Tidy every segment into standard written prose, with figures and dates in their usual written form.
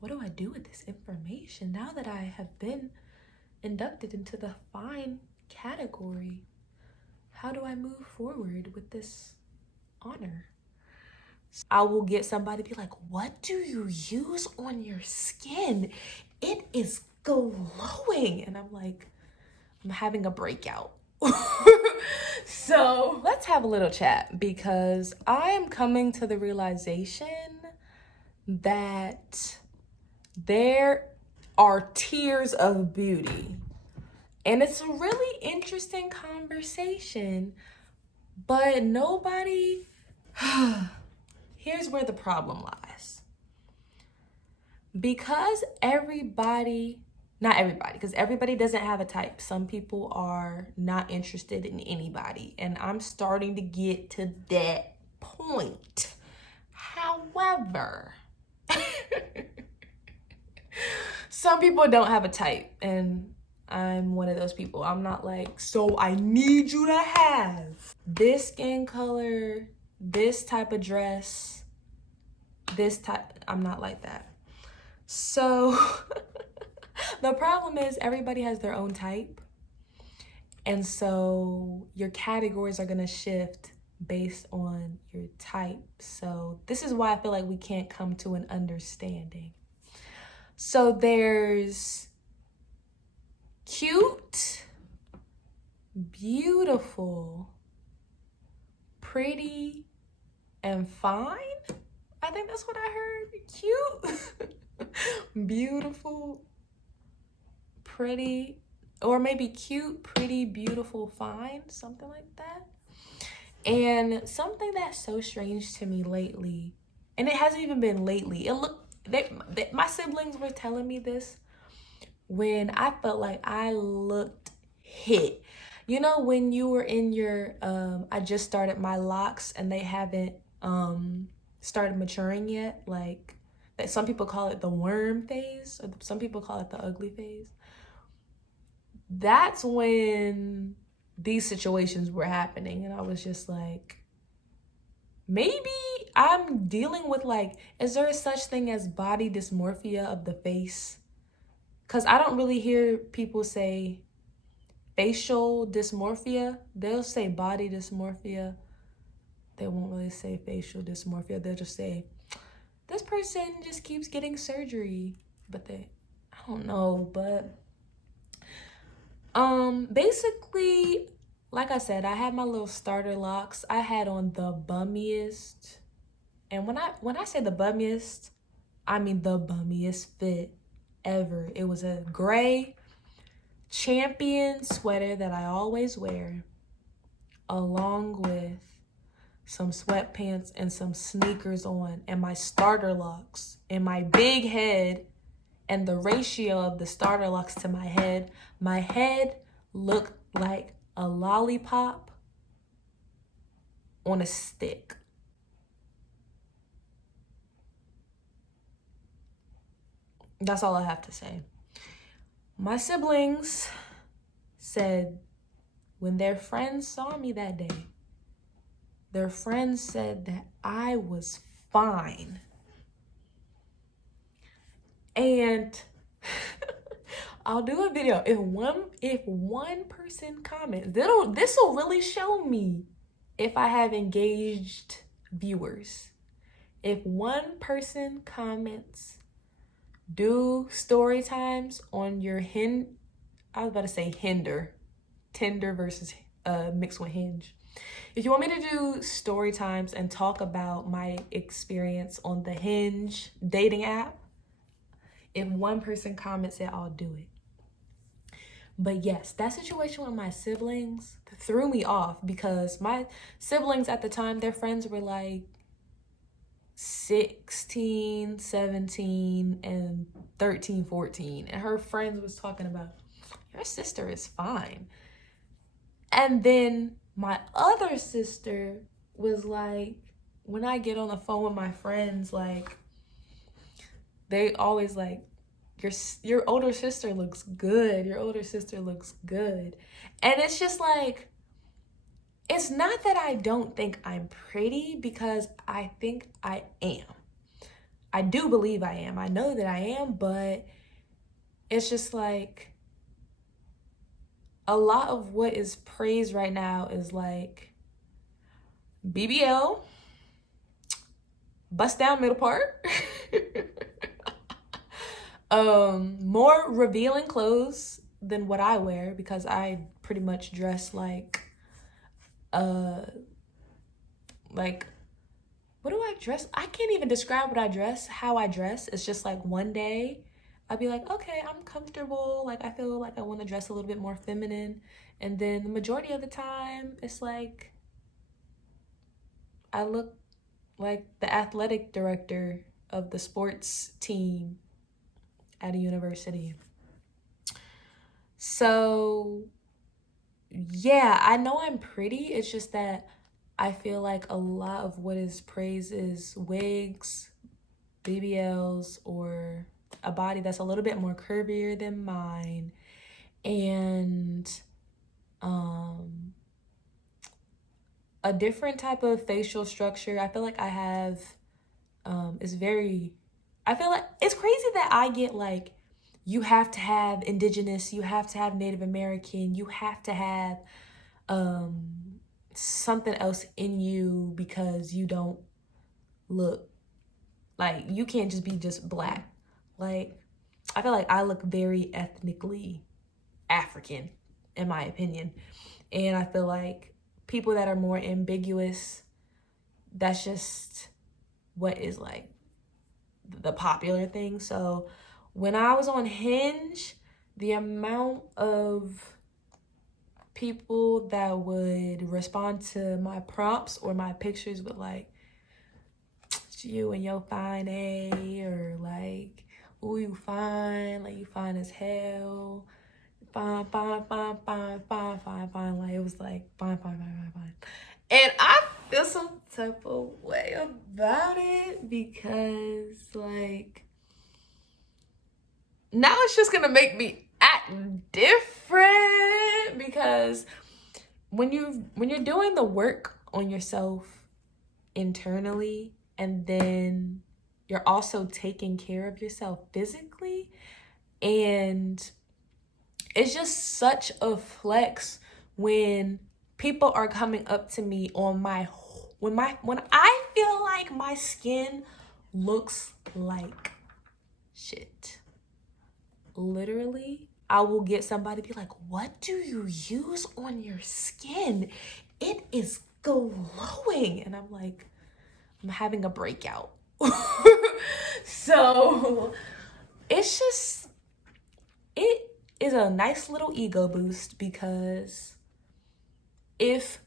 what do I do with this information now that I have been inducted into the fine category? How do I move forward with this honor? I will get somebody be like, what do you use on your skin? It is glowing. And I'm like, I'm having a breakout. So let's have a little chat, because I am coming to the realization that there are tiers of beauty. And it's a really interesting conversation, but nobody... Here's where the problem lies. Because not everybody, because everybody doesn't have a type. Some people are not interested in anybody, and I'm starting to get to that point. However, some people don't have a type, and I'm one of those people. I'm not like, so I need you to have this skin color, this type of dress, this type. I'm not like that. So the problem is everybody has their own type. And so your categories are going to shift based on your type. So this is why I feel like we can't come to an understanding. So there's cute, beautiful, pretty, and fine. I think that's what I heard. Cute, beautiful, pretty, or maybe cute, pretty, beautiful, fine, something like that. And something that's so strange to me lately, and it hasn't even been lately, my siblings were telling me this when I felt like I looked hit. You know, when you were in your, I just started my locks and they haven't started maturing yet, like that some people call it the worm phase, or some people call it the ugly phase. That's when these situations were happening, and I was just like, maybe I'm dealing with, like, is there such thing as body dysmorphia of the face? Because I don't really hear people say facial dysmorphia. They'll say body dysmorphia. They won't really say facial dysmorphia. They'll just say, this person just keeps getting surgery. But I don't know, but basically, like I said, I had my little starter locks. I had on the bummiest. And when I say the bummiest, I mean the bummiest fit ever. It was a gray Champion sweater that I always wear, along with some sweatpants and some sneakers on, and my starter locks, and my big head, and the ratio of the starter locks to my head looked like a lollipop on a stick. That's all I have to say. My siblings said when their friends saw me that day, their friends said that I was fine. And I'll do a video. If one person comments, this will really show me if I have engaged viewers. If one person comments, do story times on your I was about to say Tinder versus mixed with Hinge. If you want me to do story times and talk about my experience on the Hinge dating app, if one person comments it, I'll do it. But yes, that situation with my siblings threw me off, because my siblings at the time, their friends were like 16, 17, and 13, 14. And her friends was talking about, your sister is fine. And then my other sister was like, when I get on the phone with my friends, like, they always like, your older sister looks good. Your older sister looks good. And it's just like, it's not that I don't think I'm pretty, because I think I am. I do believe I am. I know that I am, but it's just like a lot of what is praised right now is like BBL, bust down middle part, more revealing clothes than what I wear because I pretty much dress uh like what do I dress? I can't even describe what I dress, how I dress. It's just like one day I'd be like, okay, I'm comfortable. Like I feel like I want to dress a little bit more feminine. And then the majority of the time, it's like I look like the athletic director of the sports team at a university. So, yeah, I know I'm pretty. It's just that I feel like a lot of what is praised is wigs, BBLs, or a body that's a little bit more curvier than mine, and um, a different type of facial structure. I feel like I have is very. I feel like it's crazy that I get like, you have to have indigenous, you have to have Native American, you have to have um, something else in you because you don't look like you can't just be just black. Like I feel like I look very ethnically African, in my opinion. And I feel like people that are more ambiguous, that's just what is like the popular thing. So when I was on Hinge, the amount of people that would respond to my prompts or my pictures with like, it's you and your fine A, or like, ooh, you fine, like you fine as hell. Fine, fine, fine, fine, fine, fine, fine. Like it was like fine, fine, fine, fine, fine. And I feel some type of way about it because like now it's just gonna make me act different because when you're doing the work on yourself internally and then you're also taking care of yourself physically, and it's just such a flex when people are coming up to me on when I feel like my skin looks like shit. Literally, I will get somebody be like, "What do you use on your skin? It is glowing." And I'm like, I'm having a breakout. So, it's just it is a nice little ego boost because if,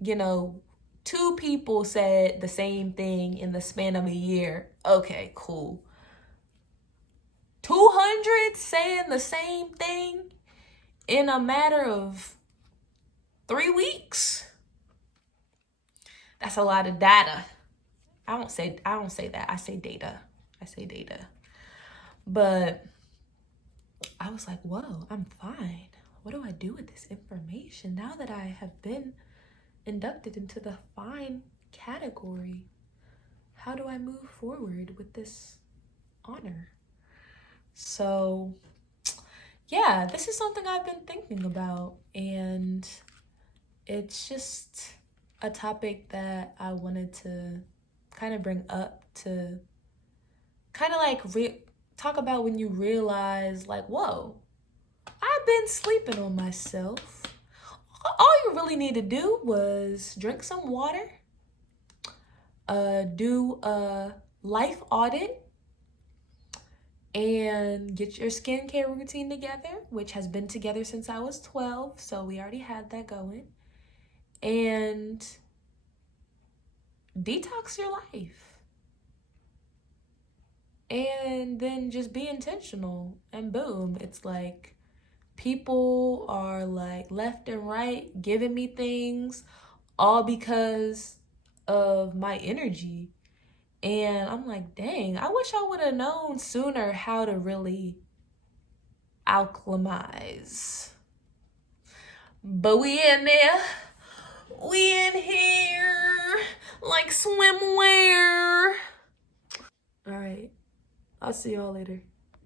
you know, two people said the same thing in the span of a year, okay, cool. 200 saying the same thing in a matter of 3 weeks? That's a lot of data. I don't say that. I say data. I say data. But I was like, whoa, I'm fine. What do I do with this information now that I have been inducted into the fine category? How do I move forward with this honor? So, yeah, this is something I've been thinking about, and it's just a topic that I wanted to kind of bring up to kind of like talk about when you realize, like, whoa, I've been sleeping on myself. All you really need to do was drink some water, do a life audit, and get your skincare routine together, which has been together since I was 12, so we already had that going. And detox your life. And then just be intentional, and boom, it's like people are like left and right giving me things all because of my energy. And I'm like, dang, I wish I would have known sooner how to really alchemize. But we in there. We in here like swimwear. All right. I'll see y'all later.